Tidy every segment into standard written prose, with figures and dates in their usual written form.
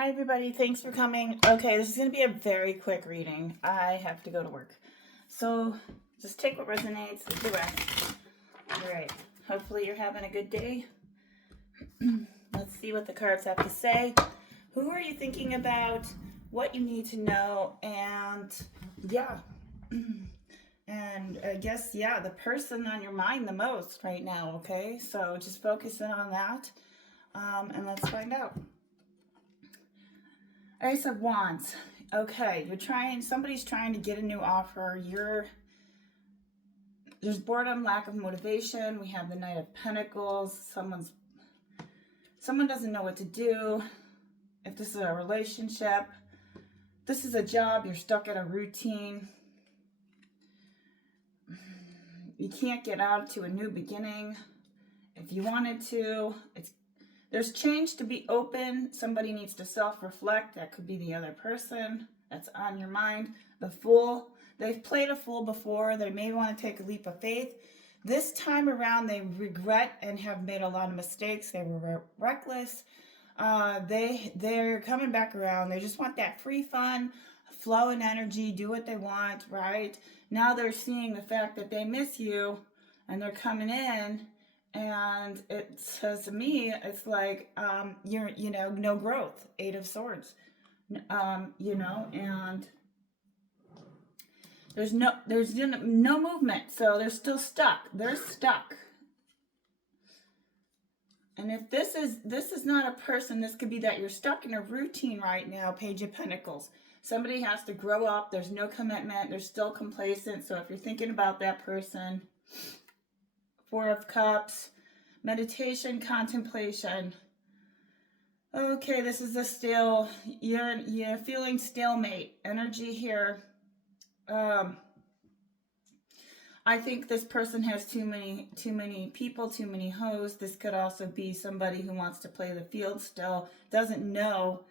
Hi everybody, thanks for coming. Okay, this is going to be a very quick reading. I have to go to work. So just take what resonates, leave the rest. Alright, hopefully you're having a good day. Let's see what the cards have to say. Who are you thinking about? What you need to know? And yeah. And I guess, yeah, the person on your mind the most right now, okay? So just focus in on that. And let's find out. Ace of Wands. Okay, somebody's trying to get a new offer. There's boredom, lack of motivation. We have the Knight of Pentacles. Someone doesn't know what to do. If this is a relationship, this is a job, you're stuck in a routine. You can't get out to a new beginning. If you wanted to, there's change to be open. Somebody needs to self-reflect. That could be the other person that's on your mind. The Fool. They've played a fool before. They may want to take a leap of faith. This time around, they regret and have made a lot of mistakes. They were reckless. They're coming back around. They just want that free fun, flow and energy, do what they want, right? Now they're seeing the fact that they miss you and they're coming in. And it says to me, it's like, no growth, Eight of Swords, and there's no movement. So they're still stuck. They're stuck. And if this is not a person, this could be that you're stuck in a routine right now, Page of Pentacles. Somebody has to grow up. There's no commitment. They're still complacent. So if you're thinking about that person, Four of Cups, meditation, contemplation. Okay, this is you're feeling stalemate energy here. I think this person has too many people, too many hoes. This could also be somebody who wants to play the field still, doesn't know,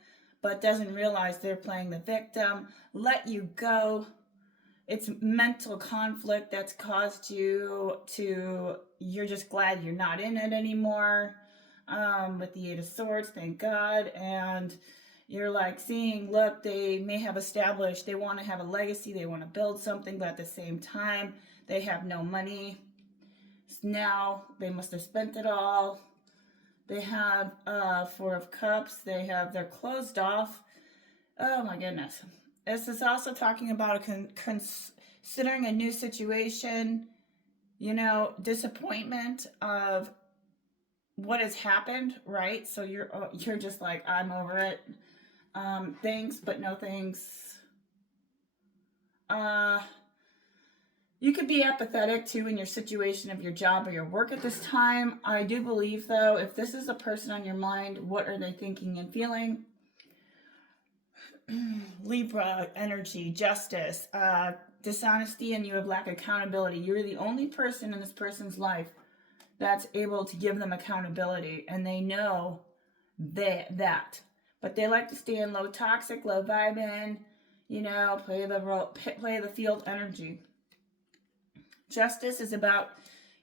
but doesn't realize they're playing the victim. Let you go. It's mental conflict that's caused you're just glad you're not in it anymore. With the Eight of Swords, thank God. And you're like seeing, look, they may have established, they want to have a legacy, they want to build something, but at the same time, they have no money. Now, they must have spent it all. They have Four of Cups, they're closed off. Oh my goodness. This is also talking about considering a new situation, disappointment of what has happened, right? So you're just like, I'm over it. Thanks, but no thanks. You could be apathetic too in your situation of your job or your work at this time. I do believe though, if this is a person on your mind, what are they thinking and feeling? Libra energy, justice, dishonesty, and you have lack of accountability. You're the only person in this person's life that's able to give them accountability, and they know that. But they like to stay in low toxic, low vibing, play the field energy. Justice is about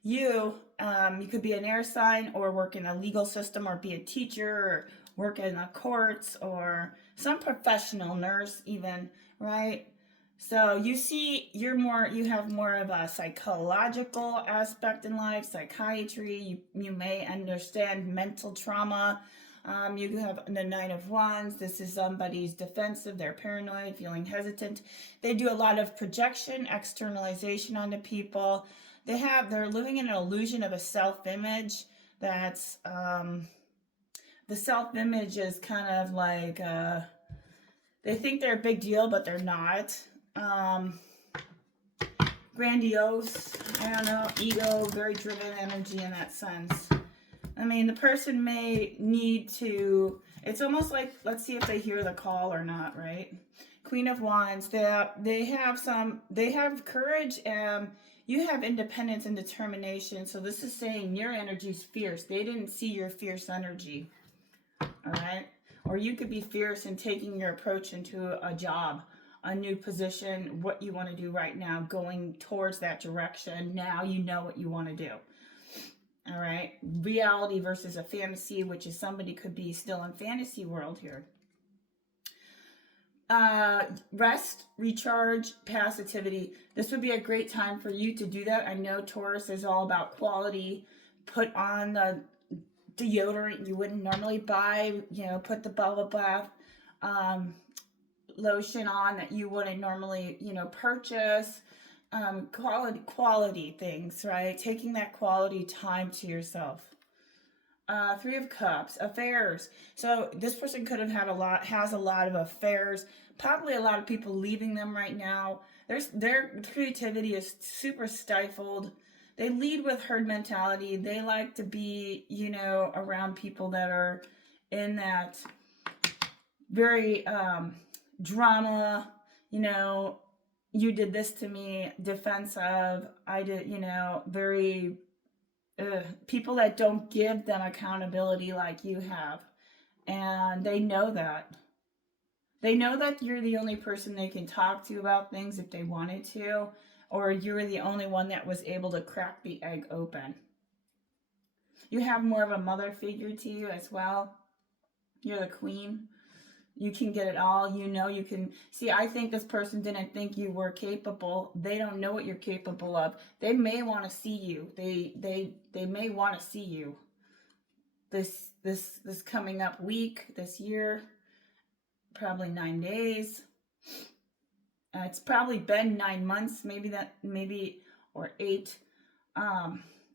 you. You could be an air sign or work in a legal system or be a teacher or work in the courts or some professional nurse even, right? So you have more of a psychological aspect in life, psychiatry. You may understand mental trauma. You have the Nine of Wands. This is somebody's defensive. They're paranoid, feeling hesitant. They do a lot of projection, externalization onto people. They're living in an illusion of a self-image that's, the self-image is kind of like, they think they're a big deal, but they're not. Grandiose, I don't know, ego, very driven energy in that sense. I mean, the person may need to, it's almost like, let's see if they hear the call or not, right? Queen of Wands, they have courage, and you have independence and determination. So this is saying your energy's fierce. They didn't see your fierce energy, all right? Or you could be fierce in taking your approach into a job, a new position, what you want to do right now, going towards that direction. Now you know what you want to do. All right. Reality versus a fantasy, which is somebody could be still in fantasy world here. Rest, recharge, passivity. This would be a great time for you to do that. I know Taurus is all about quality. Put on the deodorant you wouldn't normally buy, you know, put the bubble bath lotion on that you wouldn't normally, you know, purchase. Quality things, right? Taking that quality time to yourself. Three of Cups, affairs. So this person could have had has a lot of affairs. Probably a lot of people leaving them right now. Their creativity is super stifled. They lead with herd mentality. They like to be, you know, around people that are in that very drama, you know, you did this to me, defensive, I did, you know, very people that don't give them accountability like you have. And they know that. They know that you're the only person they can talk to about things if they wanted to, or you're the only one that was able to crack the egg open. You have more of a mother figure to you as well. You're the queen. You can get it all. You know you can. See, I think this person didn't think you were capable. They don't know what you're capable of. They may want to see you. They may want to see you this coming up week, this year, probably 9 days. It's probably been 9 months, maybe or 8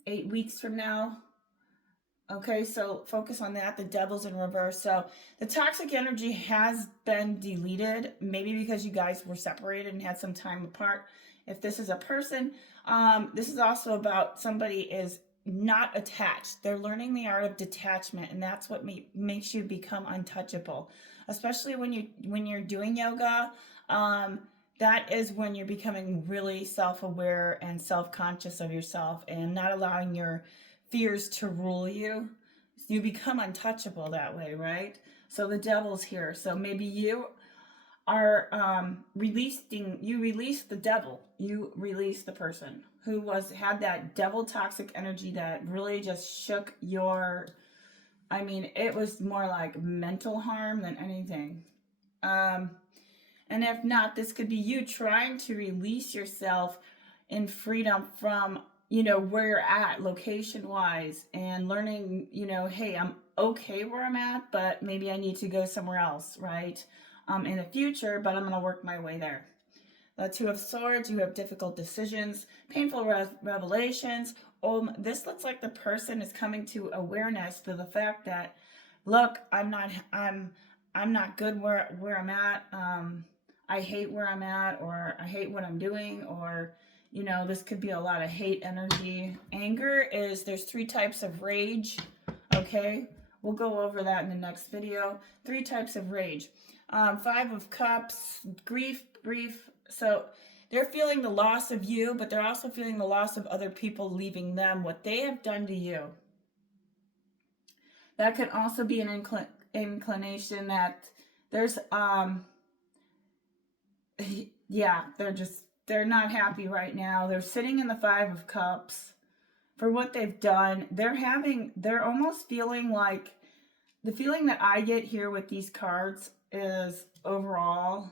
weeks from now. Okay, so focus on that. The devil's in reverse. So the toxic energy has been deleted, maybe because you guys were separated and had some time apart. If this is a person, this is also about somebody is not attached. They're learning the art of detachment, and that's what makes you become untouchable. Especially when you're doing yoga, that is when you're becoming really self-aware and self-conscious of yourself and not allowing your fears to rule you. You become untouchable that way, right? So the devil's here. So maybe you are release the devil. You release the person who had that devil toxic energy that really just shook your, I mean, it was more like mental harm than anything. And if not, this could be you trying to release yourself in freedom from, you know, where you're at location wise and learning, you know, hey, I'm okay where I'm at, but maybe I need to go somewhere else, right? In the future, but I'm going to work my way there. The Two of Swords, you have difficult decisions, painful revelations. This looks like the person is coming to awareness to the fact that, look, I'm not good where I'm at. I hate where I'm at, or I hate what I'm doing, or, you know, this could be a lot of hate energy. Anger is, there's 3 types of rage, okay? We'll go over that in the next video. 3 types of rage. 5 of Cups, grief. So they're feeling the loss of you, but they're also feeling the loss of other people leaving them, what they have done to you. That could also be an inclination that there's, yeah, they're not happy right now. They're sitting in the 5 of Cups for what they've done. They're almost feeling like, the feeling that I get here with these cards is overall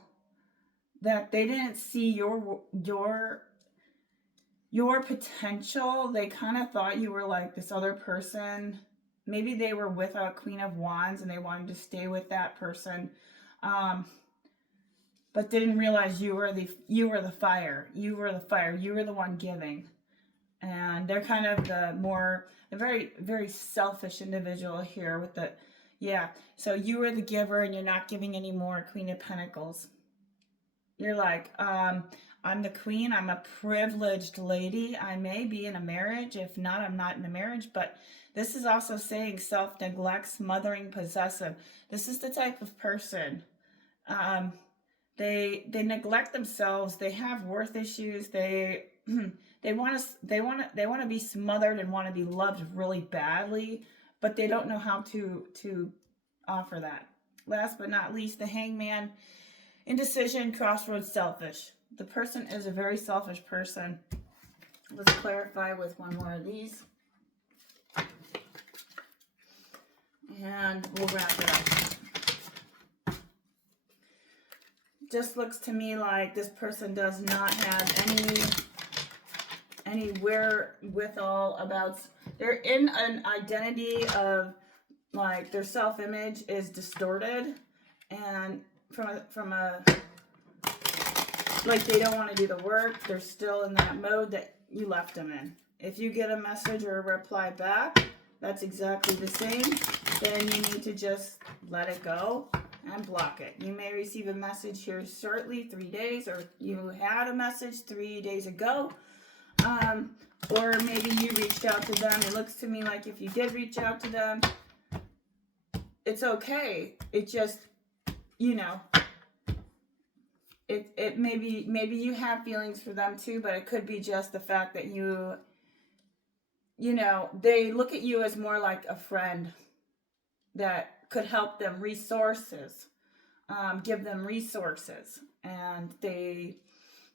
that they didn't see your potential. They kind of thought you were like this other person. Maybe they were with a Queen of Wands and they wanted to stay with that person. But didn't realize you were the fire. You were the fire. You were the one giving. And they're kind of a very, very selfish individual here with the, yeah. So you were the giver and you're not giving any more, Queen of Pentacles. You're like, I'm the queen. I'm a privileged lady. I may be in a marriage. If not, I'm not in a marriage. But this is also saying self-neglect, smothering, possessive. This is the type of person. They neglect themselves. They have worth issues. They want to be smothered and want to be loved really badly, but they don't know how to offer that. Last but not least, the Hangman, indecision, crossroads, selfish. The person is a very selfish person. Let's clarify with one more of these. And we'll wrap it up. just looks to me like this person does not have any wherewithal about, they're in an identity of like their self-image is distorted, and from a like they don't want to do the work. They're still in that mode that you left them in. If you get a message or a reply back that's exactly the same, then you need to just let it go and block it. You may receive a message here shortly, 3 days, or you had a message 3 days ago, or maybe you reached out to them. It looks to me like if you did reach out to them, it's okay. It just, you know, it maybe you have feelings for them too, but it could be just the fact that you know, they look at you as more like a friend that could help them, resources, give them resources, and they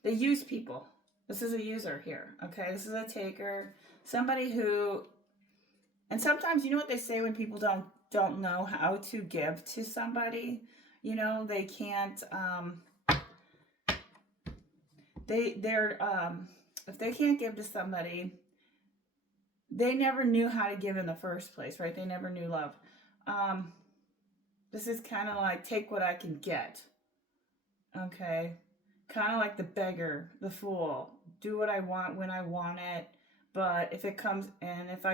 use people. This is a user here, okay? This is a taker, somebody who, and sometimes, you know what they say when people don't know how to give to somebody, you know, they can't, they're if they can't give to somebody, they never knew how to give in the first place, right? They never knew love. This is kind of like take what I can get, okay? Kind of like the beggar, the fool. Do what I want when I want it, but if it comes, and if I